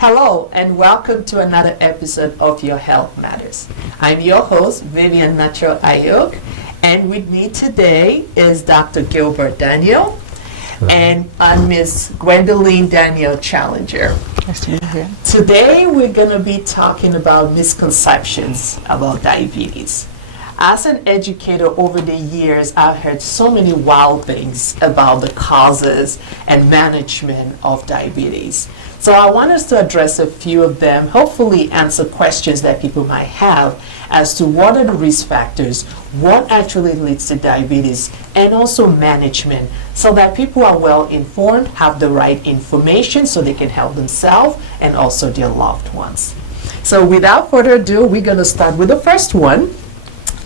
Hello and welcome to another episode of Your Health Matters. I'm your host, Vivian Nacho Ayok, and with me today is Dr. Gilbert Daniel and Ms. Gwendolyn Daniel Challenger. Nice to be here. Today we're going to be talking about misconceptions about diabetes. As an educator over the years, I've heard so many wild things about the causes and management of diabetes. So I want us to address a few of them, hopefully answer questions that people might have as to what are the risk factors, what actually leads to diabetes, and also management, so that people are well informed, have the right information so they can help themselves and also their loved ones. So without further ado, we're going to start with the first one.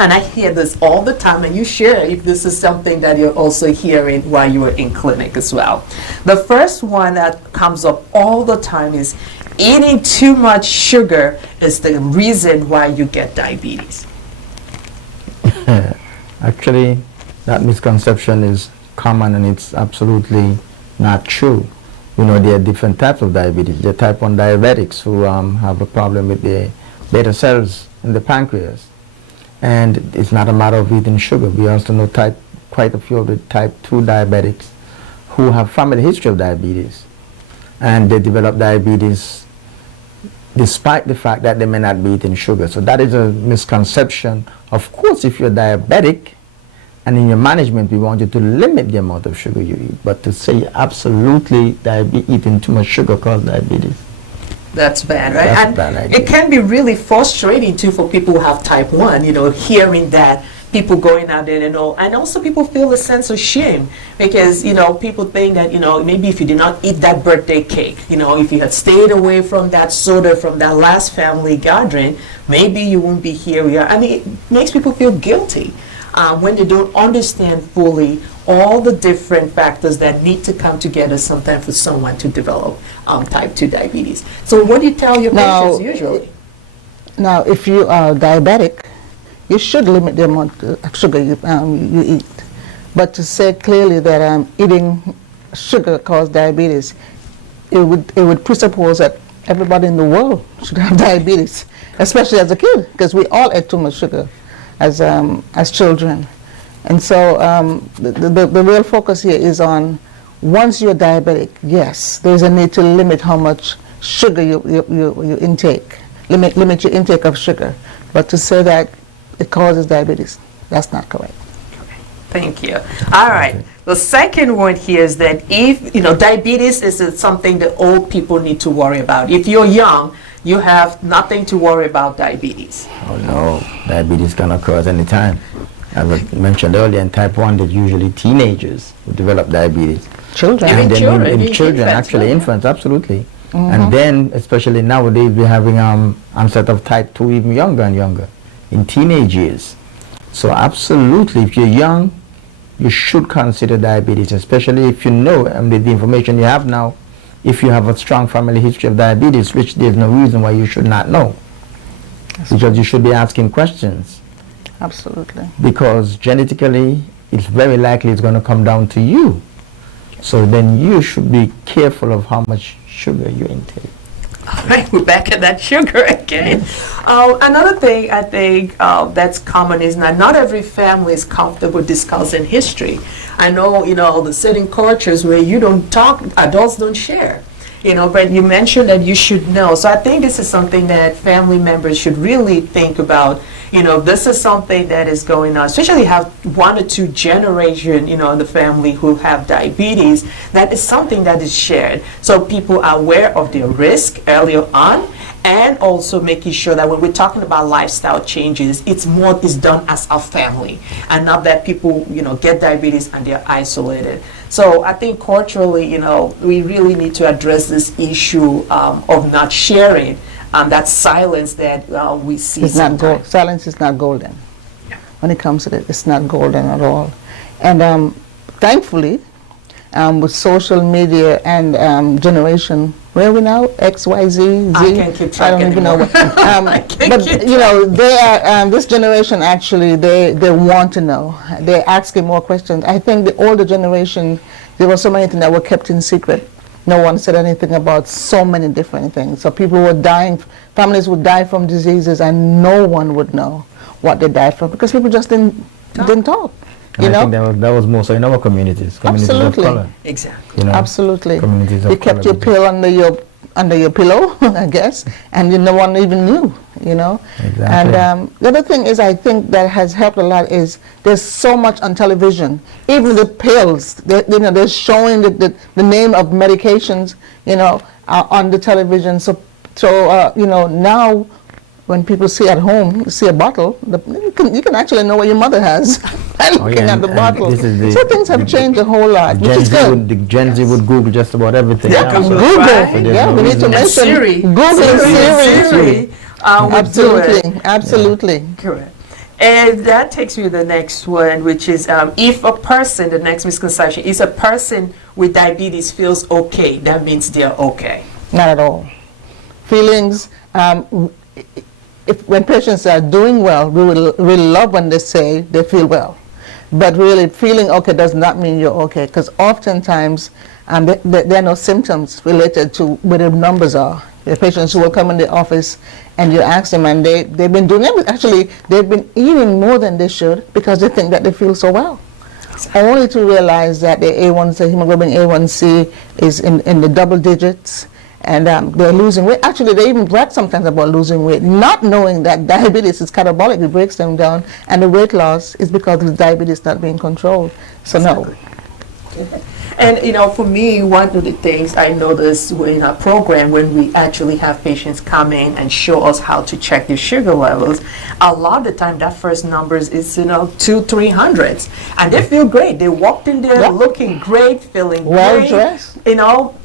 And I hear this all the time, and you share if this is something that you're also hearing while you are in clinic as well. The first one that comes up all the time is eating too much sugar is the reason why you get diabetes. Actually, that misconception is common and it's absolutely not true. You know, there are different types of diabetes. There are type 1 diabetics who have a problem with the beta cells in the pancreas. And it's not a matter of eating sugar. We also know quite a few of the type 2 diabetics who have family history of diabetes. And they develop diabetes despite the fact that they may not be eating sugar. So that is a misconception. Of course, if you're diabetic, and in your management, we want you to limit the amount of sugar you eat. But to say absolutely eating too much sugar causes diabetes, that's bad, right? That's and bad idea. It can be really frustrating too for people who have type 1, hearing that people going out there and all. And also people feel a sense of shame because, people think that, maybe if you did not eat that birthday cake, if you had stayed away from that soda from that last family gathering, maybe you wouldn't be here. It makes people feel guilty when they don't understand fully all the different factors that need to come together sometimes for someone to develop type 2 diabetes. So what do you tell your patients usually? Now, if you are diabetic, you should limit the amount of sugar you eat. But to say clearly that eating sugar causes diabetes, it would presuppose that everybody in the world should have diabetes, especially as a kid, because we all ate too much sugar as children. And so the real focus here is on once you're diabetic, yes, there's a need to limit how much sugar you intake, limit your intake of sugar. But to say that it causes diabetes, that's not correct. Thank you. All right. The second one here is that if, diabetes is something that old people need to worry about. If you're young, you have nothing to worry about diabetes. Oh no, diabetes can occur at any time. As I mentioned earlier, in type 1, there's usually teenagers who develop diabetes. Children. And then children, children, infants, actually yeah. Infants, absolutely. And then, especially nowadays, we're having onset of type 2 even younger and younger, in teenage years. So absolutely, if you're young, you should consider diabetes, especially if you know, the information you have now, if you have a strong family history of diabetes, which there's no reason why you should not know. Because you should be asking questions. Absolutely. Because genetically, it's very likely it's going to come down to you. So then you should be careful of how much sugar you intake. All right, we're back at that sugar again. Another thing I think that's common is not every family is comfortable discussing history. I know, the certain cultures where you don't talk, adults don't share. But you mentioned that you should know. So I think this is something that family members should really think about. This is something that is going on, especially have 1 or 2 generations, in the family who have diabetes. That is something that is shared. So people are aware of their risk earlier on, and also making sure that when we're talking about lifestyle changes, it's done as a family, and not that people, get diabetes and they're isolated. So I think culturally, we really need to address this issue of not sharing, that silence that we see sometimes. Silence is not golden. Yeah. When it comes to it, it's not golden at all. And thankfully, with social media and generation, where are we now? X, Y, Z, Z? I can't keep track I don't even know. But they are, this generation actually, they want to know. They're asking more questions. I think the older generation, there were so many things that were kept in secret. No one said anything about so many different things. So people were dying, families would die from diseases, and no one would know what they died from because people just didn't talk. And I think that was more so in our communities of color. Exactly. You know, Absolutely. Communities of You kept color your pill under your pillow, I guess, and no one even knew, you know. Exactly. And the other thing is, I think that has helped a lot is there's so much on television. Even the pills, they're showing the name of medications, you know, on the television. So you know, now when people see at home, see a bottle, you can actually know what your mother has by looking at the bottle. So things have changed a whole lot, which is good. The Gen Z would Google just about everything. Yeah, now, Google. So Yeah, we need to mention Siri. Google and Siri. Absolutely. Absolutely. Correct. And that takes me to the next one, which is if a person, the next misconception, is a person with diabetes feels okay, that means they're okay. Not at all. Feelings, when patients are doing well, we will really love when they say they feel well. But really, feeling okay does not mean you're okay, because oftentimes there are no symptoms related to where the numbers are. There are patients who will come in the office and you ask them, and they've been doing it. Actually, they've been eating more than they should because they think that they feel so well. Only to realize that the A1C, hemoglobin A1C is in the double digits, and they're losing weight. Actually, they even brag sometimes about losing weight, not knowing that diabetes is catabolic. It breaks them down, and the weight loss is because the diabetes not being controlled. So no. And you know, for me, one of the things I notice in our program, when we actually have patients come in and show us how to check their sugar levels, a lot of the time that first numbers is 200-300s, and they feel great. They walked in there looking great, feeling well great, dressed,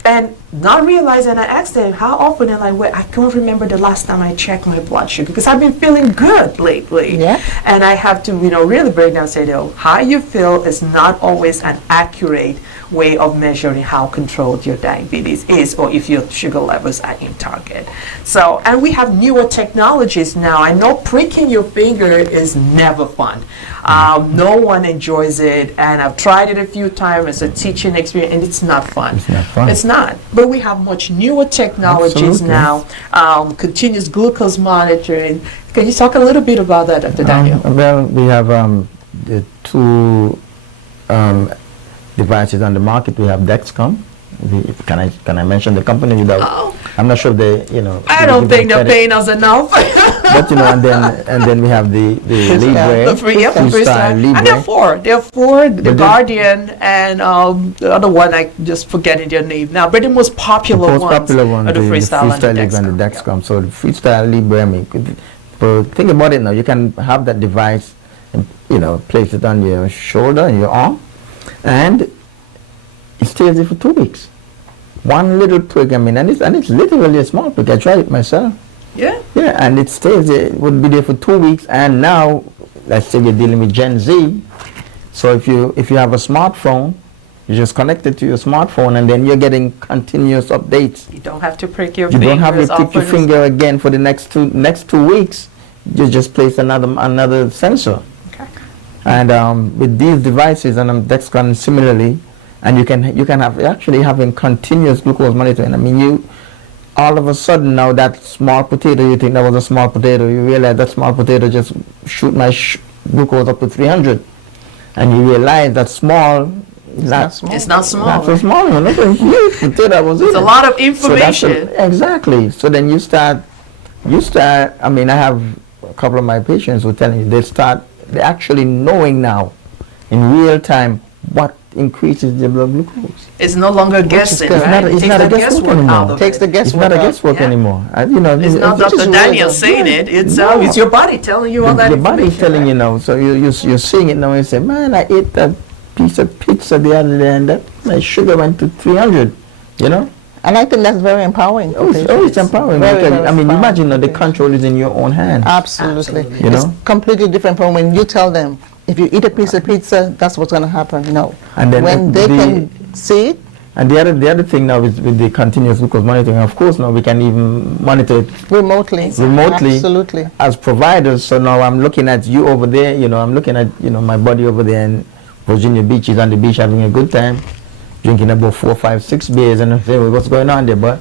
and not realizing. I asked them how often, they're like, well, I can't remember the last time I checked my blood sugar because I've been feeling good lately. Yeah. And I have to really break down and say, how you feel is not always an accurate way of measuring how controlled your diabetes is or if your sugar levels are in target. So, and we have newer technologies now. I know pricking your finger is never fun. No one enjoys it, and I've tried it a few times as a teaching experience, and it's not fun. It's not fun. It's not. But we have much newer technologies now, continuous glucose monitoring. Can you talk a little bit about that, Dr. Daniel? Well, we have the two devices on the market. We have Dexcom. Can I mention the company without? I'm not sure they, I don't think they're paying us enough. But and then we have the Libre, Freestyle Libre. And there are four, the Guardian and the other one, I just forgetting their name now. But the most popular ones are the Freestyle Libre and the Dexcom. So the Freestyle Libre, but think about it now. You can have that device, and place it on your shoulder and your arm, and it stays there for 2 weeks. One little prick, and it's literally a small prick. I tried it myself. Yeah. Yeah, and it stays there. It would be there for 2 weeks, and now, let's say we're dealing with Gen Z. So if you have a smartphone, you just connect it to your smartphone, and then you're getting continuous updates. You don't have to prick your finger. You don't have to prick your finger again for the next 2 weeks. You just place another sensor. Okay. And with these devices, and Dexcom similarly, and you can actually having continuous glucose monitoring. I mean, you all of a sudden now that small potato, you think that was a small potato, you realize that small potato just shoot my glucose up to 300, and you realize that small. It's not small. Not so small. Look at huge potato was It's a lot of information. So exactly. So then you start. I mean, I have a couple of my patients who tell me they're actually knowing now, in real time, what increases the blood glucose. It's no longer guessing. It's not a guesswork anymore. Takes the guesswork It's not a guesswork anymore. It's not Dr. Daniel saying it. It's your body telling you all that information. Your body's telling you now. So you're seeing it now and you say, man, I ate that piece of pizza the other day and that my sugar went to 300, And I think that's very empowering. It's empowering. Very empowering. Imagine the control is in your own hands. Absolutely. It's completely different from when you tell them, if you eat a piece of pizza, that's what's going to happen. No. And then when they can see it. And the other thing now is with the continuous glucose monitoring, of course, now we can even monitor it remotely. Absolutely. As providers. So now I'm looking at you over there, I'm looking at, my buddy over there in Virginia Beach. He's on the beach having a good time. drinking about 4, 5, 6 beers, and I say, well, what's going on there, but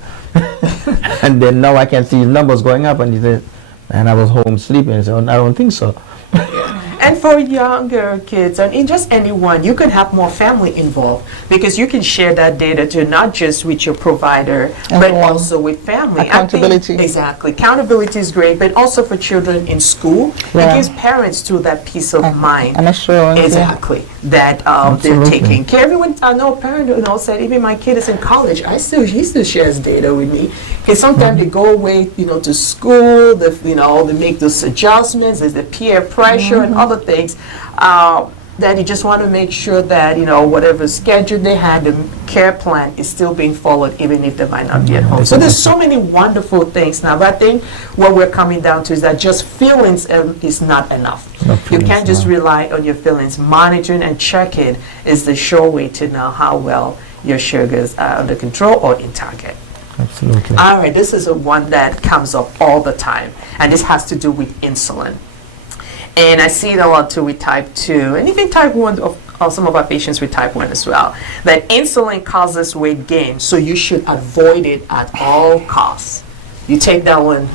and then now I can see his numbers going up, and he said, and I was home sleeping. I said, oh, I don't think so. And for younger kids, and in just anyone, you can have more family involved because you can share that data to not just with your provider, but also with family. Accountability. Exactly. Accountability is great, but also for children in school, it gives parents too that peace of mind. And assurance. Exactly. That they're taking care. Everyone, I know a parent said, even my kid is in college, he still shares data with me. Because sometimes they go away, to school, they make those adjustments, there's the peer pressure and other things, that you just want to make sure that, whatever schedule they had, the care plan is still being followed, even if they might not be at home. So there's so many wonderful things now. But I think what we're coming down to is that just feelings is not enough. You can't just rely on your feelings. Monitoring and checking is the sure way to know how well your sugars are under control or in target. Absolutely. All right, this is a one that comes up all the time, and this has to do with insulin. And I see it a lot too with type 2, and even type 1 of some of our patients with type 1 as well, that insulin causes weight gain, so you should avoid it at all costs. You take that one.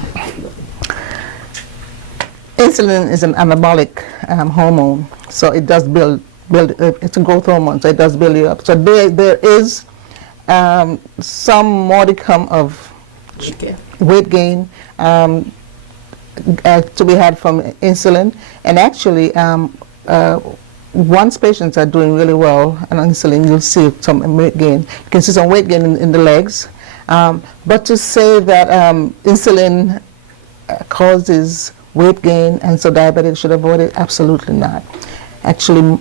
Insulin is an anabolic hormone, so it does build. It's a growth hormone, so it does build you up. So there is some modicum of weight gain to be had from insulin, and actually once patients are doing really well on insulin, you'll see some weight gain. You can see some weight gain in the legs, but to say that insulin causes weight gain and so diabetics should avoid it, absolutely not. Actually,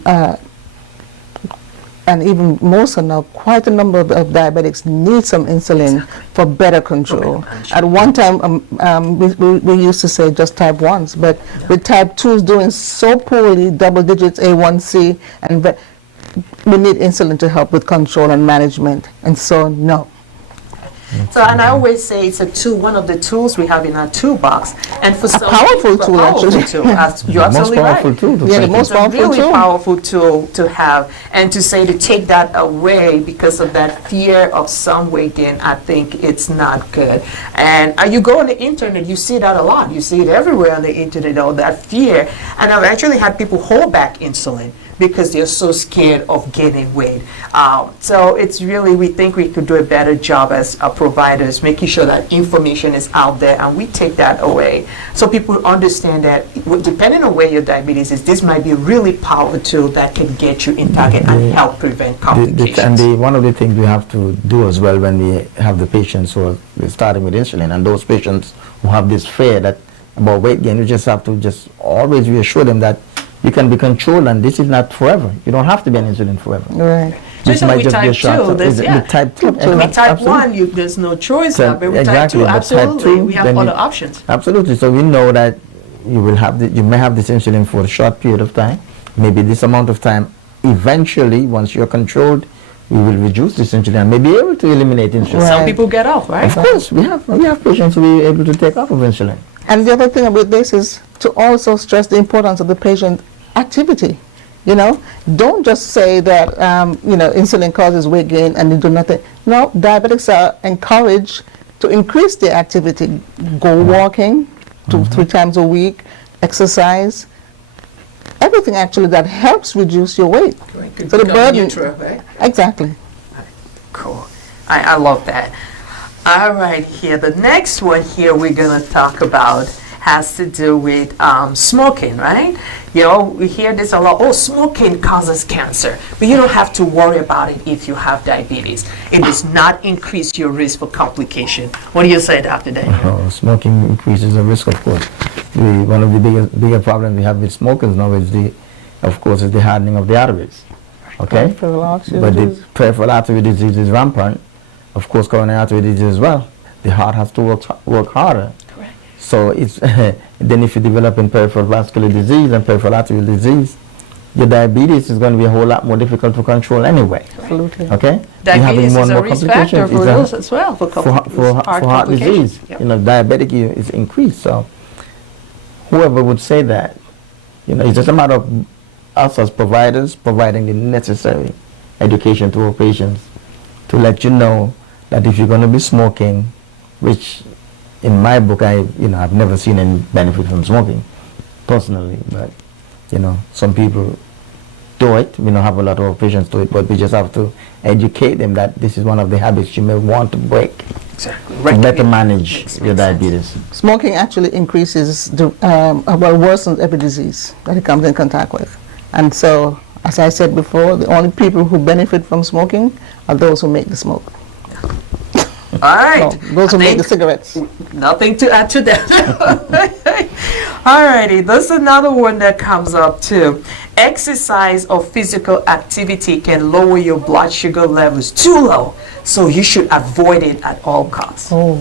and even more so now, quite a number of diabetics need some insulin for better control. At one time, we used to say just type 1s, but with type 2s doing so poorly, double digits A1C, and we need insulin to help with control and management, and so no. So, and I always say it's one of the tools we have in our toolbox, and for some powerful tool, actually. You're absolutely right. The most powerful tool. Really powerful tool to have, and to say to take that away because of that fear of some weight gain, I think it's not good. And you go on the internet, you see that a lot. You see it everywhere on the internet, that fear. And I've actually had people hold back insulin because they're so scared of gaining weight. So it's really, we think we could do a better job as providers, making sure that information is out there and we take that away. So people understand that depending on where your diabetes is, this might be a really powerful tool that can get you in target and help prevent complications. And one of the things we have to do as well when we have the patients who are starting with insulin, and those patients who have this fear about weight gain, you just have to just always reassure them that you can be controlled, and this is not forever. You don't have to be on insulin forever. Right. This might just be a short term. With type 2, with type 1, there's no choice. But with type 2, absolutely, we have other options. Absolutely. So we know that you may have this insulin for a short period of time, maybe this amount of time. Eventually, once you're controlled, we will reduce this insulin and may be able to eliminate insulin. Right. Some people get off, right? Of course, we have patients who are able to take off of insulin. And the other thing about this is to also stress the importance of the patient activity. Don't just say that insulin causes weight gain and you do nothing. No, diabetics are encouraged to increase their activity. Go walking 2-3 times a week, exercise, everything actually that helps reduce your weight. Right. So the burden, right? Exactly. Cool. I love that. All right, here the next one here we're gonna talk about has to do with smoking, right? We hear this a lot. Oh, smoking causes cancer, but you don't have to worry about it if you have diabetes. It does not increase your risk for complication. What do you say, Dr. Daniel? Smoking increases the risk, of course. One of the bigger problems we have with smokers now is the hardening of the arteries. Okay? But the peripheral artery disease is rampant. Of course, coronary artery disease as well. The heart has to work harder. Correct. So it's then if you develop in peripheral vascular disease and peripheral arterial disease, your diabetes is going to be a whole lot more difficult to control anyway. Absolutely. Okay? Diabetes is a risk factor for those as well, for heart disease. Yep. Diabetic is increased. So whoever would say that, it's just a matter of us as providers providing the necessary education to our patients to let you know that if you're going to be smoking, which in my book, I've never seen any benefit from smoking, personally, but, some people do it. We don't have a lot of patients do it, but we just have to educate them that this is one of the habits you may want to break. Exactly. To better manage your diabetes. Smoking actually increases, worsens every disease that it comes in contact with. And so, as I said before, the only people who benefit from smoking are those who make the smoke. All right. No, those who make the cigarettes. Nothing to add to that. All righty. There's another one that comes up too. Exercise or physical activity can lower your blood sugar levels too low, so you should avoid it at all costs. Oh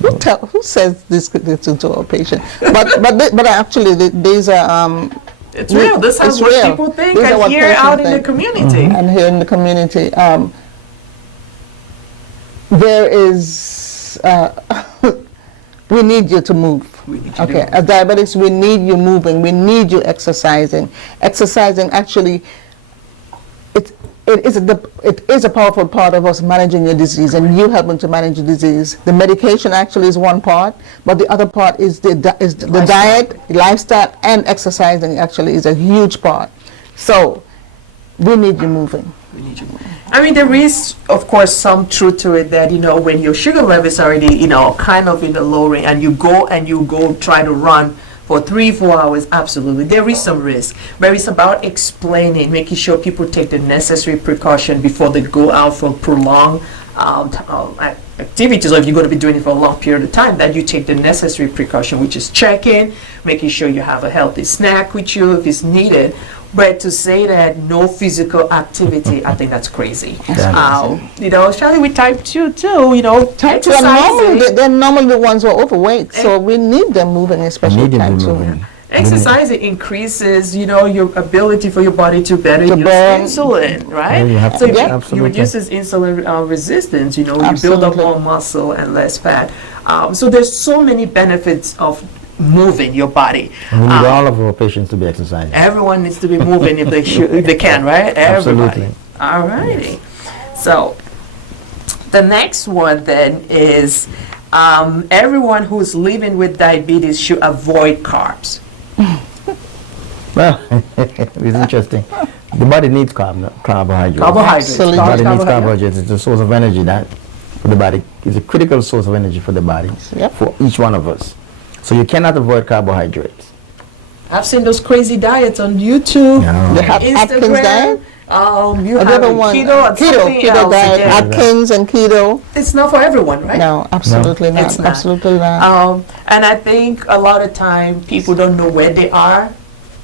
no! Who says this to a patient? But actually, these are. It's real. This is what real. people think These are and what hear patients out in the think. community. And here in the community, there is. We need you to move. Okay, as diabetics, we need you moving. We need you exercising. Exercising actually, it is a powerful part of us managing your disease and you helping to manage your disease. The medication actually is one part, but the other part is the diet, lifestyle, and exercising actually is a huge part. So we need you moving. I mean, there is, of course, some truth to it that, when your sugar level is already, kind of in the low range and you go try to run for 3-4 hours, absolutely. There is some risk. But it's about explaining, making sure people take the necessary precaution before they go out for prolonged activities, or if you're going to be doing it for a long period of time, that you take the necessary precaution, which is checking, making sure you have a healthy snack with you if it's needed. But to say that no physical activity, I think that's crazy. Especially with type 2 too, Type 2 they're normally the ones who are overweight, so we need them moving, especially type 2. Exercising increases, your ability for your body to better use burn. insulin, right? Yeah, So absolutely. you reduces insulin resistance, you build up Absolutely. more muscle and less fat. So there's so many benefits of moving your body. We need all of our patients to be exercising. Everyone needs to be moving if they can, right? Everybody. Absolutely. All righty. So the next one then is everyone who's living with diabetes should avoid carbs. Well, it's interesting. The body needs carbohydrates. Carbohydrates. Absolutely. The body needs Carbohydrates. carbohydrates. It's a source of energy that for the body. It's a critical source of energy for the body, Yep. for each one of us. So you cannot avoid carbohydrates. I've seen those crazy diets on YouTube, No. They have Atkins Instagram. diet. You have Another a one, keto and something keto else. diet, Yeah. Atkins and keto. It's not for everyone, right? No, absolutely not. It's not. Absolutely not. And I think a lot of time people don't know where they are,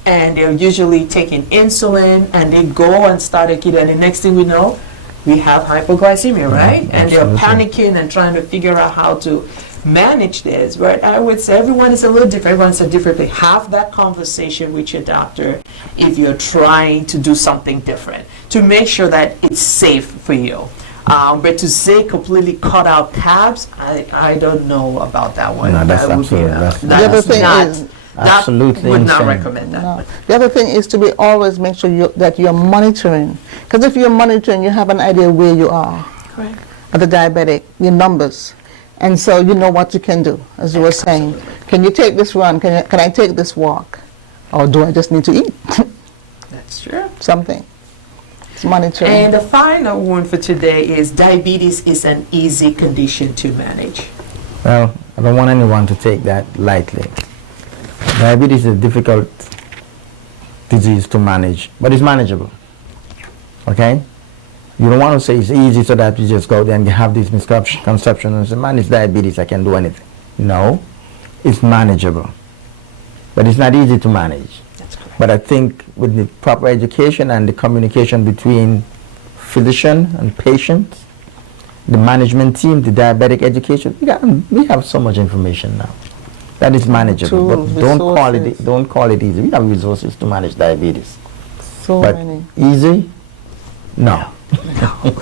and they're usually taking insulin, and they go and start a keto, and the next thing we know, we have hypoglycemia, right? And they're absolutely. panicking and trying to figure out how to manage this. But I would say everyone is a little different. Everyone's a different thing. Have that conversation with your doctor if you're trying to do something different to make sure that it's safe for you. But to say completely cut out carbs, I don't know about that one. No, that's That would be absolutely- a- The other thing is- Absolutely would not insane. recommend that. No. The other thing is to be always make sure that you're monitoring. Because if you're monitoring, you have an idea where you are, Correct. as a diabetic, your numbers. And so you know what you can do, as you were saying. Can you take this run? Can I take this walk? Or do I just need to eat That's true. something? It's monitoring. And the final one for today is diabetes is an easy condition to manage. Well, I don't want anyone to take that lightly. Diabetes is a difficult disease to manage, but it's manageable. Okay? You don't want to say it's easy so that you just go there and have these misconceptions and say, man, it's diabetes, I can do anything. No, it's manageable. But it's not easy to manage. That's correct. But I think with the proper education and the communication between physician and patient, the management team, the diabetic education, we have so much information now. That is manageable. Tools, But don't resources. call it easy. We have resources to manage diabetes. So But many. easy? No. No,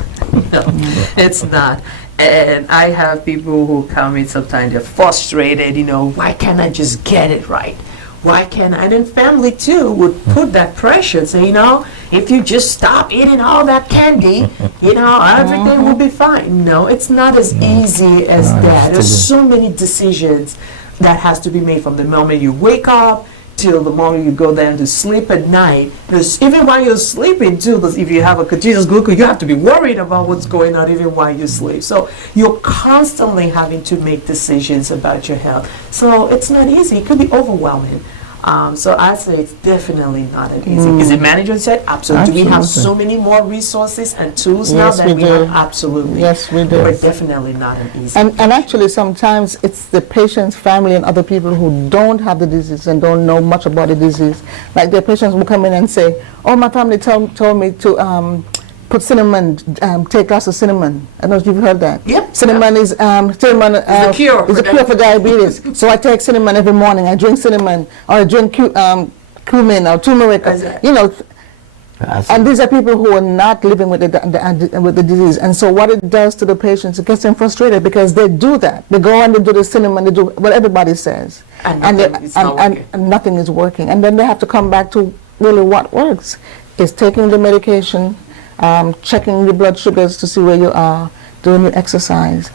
it's not. And I have people who come in sometimes, they're frustrated, why can't I just get it right? Why can't I? And then family too would put that pressure, say, if you just stop eating all that candy, everything will be fine. No, it's not as easy as that. There's so many decisions that has to be made from the moment you wake up till the moment you go down to sleep at night. Even while you're sleeping too, if you have a continuous glucose, you have to be worried about what's going on even while you sleep. So you're constantly having to make decisions about your health. So it's not easy. It could be overwhelming. So I'd say it's definitely not an easy. Is it management said? Absolutely. Do we have so many more resources and tools now that we have? Absolutely. Yes, we do. But definitely not an easy. And actually, sometimes it's the patient's family and other people who don't have the disease and don't know much about the disease. Like their patients will come in and say, "Oh, my family told me to put cinnamon, take a glass of cinnamon." I don't know if you've heard that. Yep. Cinnamon is the cure. Is a cure for diabetes. So I take cinnamon every morning. I drink cinnamon, or I drink cumin or turmeric. And these are people who are not living with the disease. And so what it does to the patients, it gets them frustrated because they do that. They go and they do the cinnamon, they do what everybody says, and nothing is working. And then they have to come back to really what works is taking the medication. Checking your blood sugars to see where you are, doing your exercise,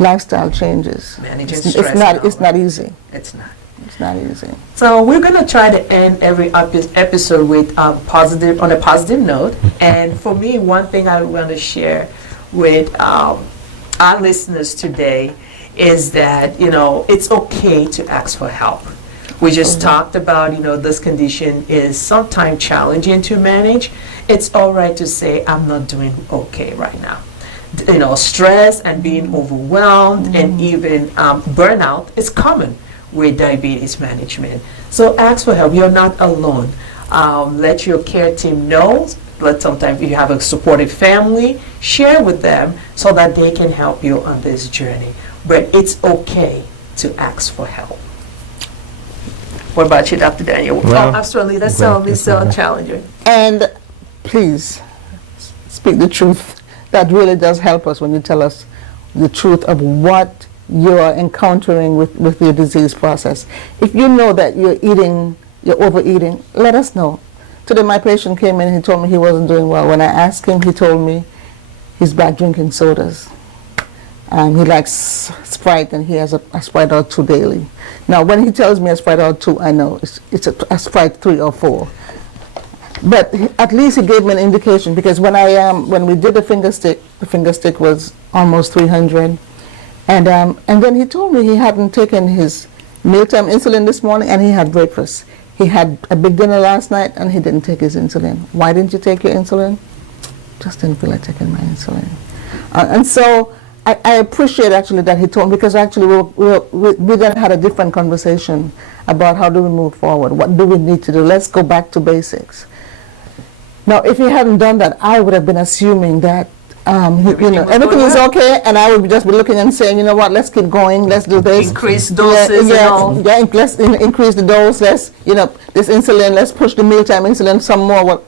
lifestyle changes. Managing It's stress. not easy. It's not. It's not easy. So we're going to try to end every episode with on a positive note. And for me, one thing I want to share with our listeners today is that it's okay to ask for help. We just talked about, this condition is sometimes challenging to manage. It's all right to say, I'm not doing okay right now. Stress and being overwhelmed and even burnout is common with diabetes management. So ask for help. You're not alone. Let your care team know. Sometimes if you have a supportive family, share with them so that they can help you on this journey. But it's okay to ask for help. What about you, Dr. Daniel? Well, absolutely. That's so challenging. And please speak the truth. That really does help us when you tell us the truth of what you are encountering with your disease process. If you know that you're overeating, let us know. Today my patient came in, he told me he wasn't doing well. When I asked him, he told me he's back drinking sodas. He likes Sprite, and he has a Sprite or 2 daily. Now, when he tells me a Sprite or 2, I know it's a Sprite 3 or 4. But at least he gave me an indication, because when we did the finger stick was almost 300, and then he told me he hadn't taken his mealtime insulin this morning, and he had breakfast. He had a big dinner last night, and he didn't take his insulin. Why didn't you take your insulin? Just didn't feel like taking my insulin. And so I appreciate actually that he told me, because actually we then had a different conversation about how do we move forward, what do we need to do, let's go back to basics. Now, if he hadn't done that, I would have been assuming that everything is okay, and I would just be looking and saying, you know what, let's keep going, let's do this. Increase doses and all. Yeah, let's increase the dose, let's, this insulin, let's push the mealtime insulin some more,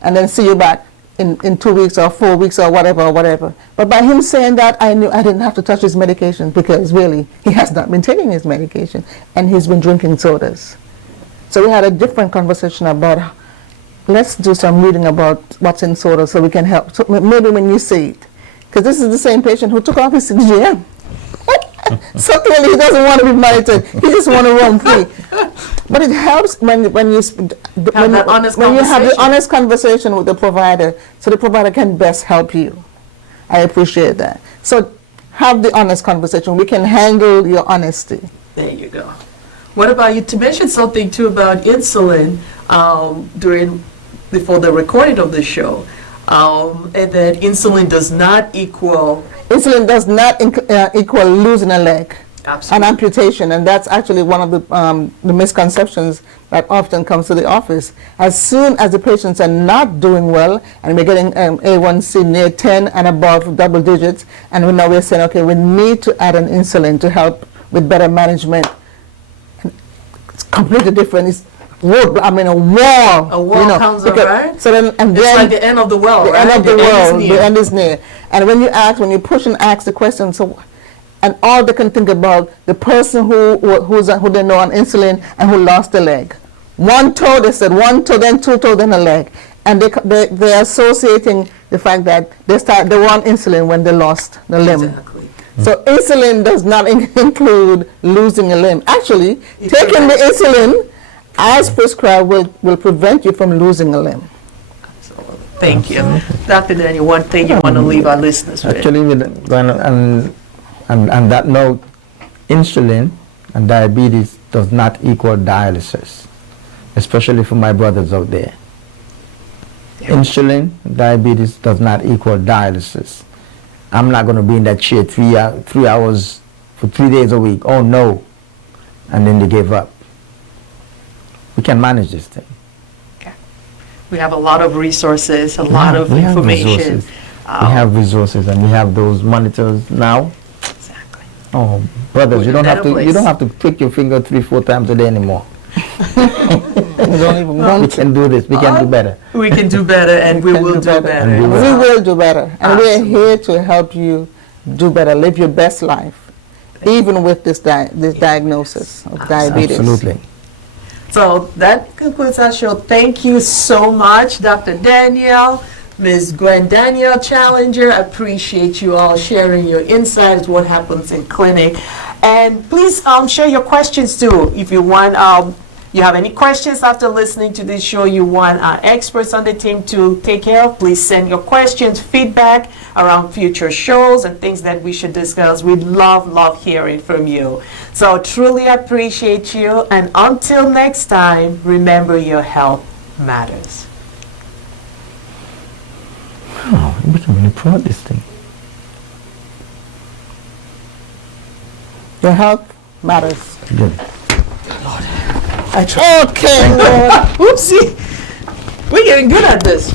and then see you back in 2 weeks or 4 weeks or whatever. But by him saying that, I knew I didn't have to touch his medication, because really, he has not been taking his medication, and he's been drinking sodas. So we had a different conversation about, let's do some reading about what's in soda so we can help. So maybe when you see it, because this is the same patient who took off his CGM. So clearly he doesn't want to be monitored. He just want to roam free. But it helps when you have the honest conversation with the provider, so the provider can best help you. I appreciate that. So have the honest conversation. We can handle your honesty. There you go. What about you? To mention something too about insulin before the recording of the show, and that insulin does not equal losing a leg. Absolutely. An amputation, and that's actually one of the misconceptions that often comes to the office. As soon as the patients are not doing well, and we're getting A1C near 10 and above, double digits, and we're saying, okay, we need to add an insulin to help with better management. It's completely different. It's a wall. A wall comes up, right? So then, it's like the end of the world, the right? end of the world. The end is near. And when you push and ask the question, so and all they can think about the person who they know on insulin and who lost a leg. One toe, they said one toe, then two toe, then a leg, and they're associating the fact that they were on insulin when they lost the limb. Exactly. So insulin does not include losing a limb. Actually, taking the insulin as prescribed will prevent you from losing a limb. Thank you. Dr. Daniel, one thing you want to leave our listeners with? Actually, on that note, insulin and diabetes does not equal dialysis, especially for my brothers out there. Insulin, diabetes does not equal dialysis. I'm not going to be in that chair 3 hours for 3 days a week. Oh no. And then they give up. We can manage this thing. Okay. We have a lot of resources, a lot of information. We have resources, and we have those monitors now. Exactly. Oh, brothers, Put you it don't in have a to. place. You don't have to prick your finger 3-4 times a day anymore. We don't even want We to. can do this. We can do better. We can do better, and we will do better. And we will. We will do better, and we're Absolutely. here to help you do better, live your best life, even with this diagnosis of diabetes. Absolutely. So that concludes our show. Thank you so much, Dr. Danielle, Ms. Gwen Danielle Challenger. I appreciate you all sharing your insights, what happens in clinic. And please share your questions too. If you want, you have any questions after listening to this show you want our experts on the team to take care of, please send your questions, feedback around future shows and things that we should discuss. We'd love hearing from you. So truly appreciate you. And until next time, remember your health matters. Oh, we can really proud this thing. Your health matters. Good. I try. Okay, Lord. Oopsie. We're getting good at this.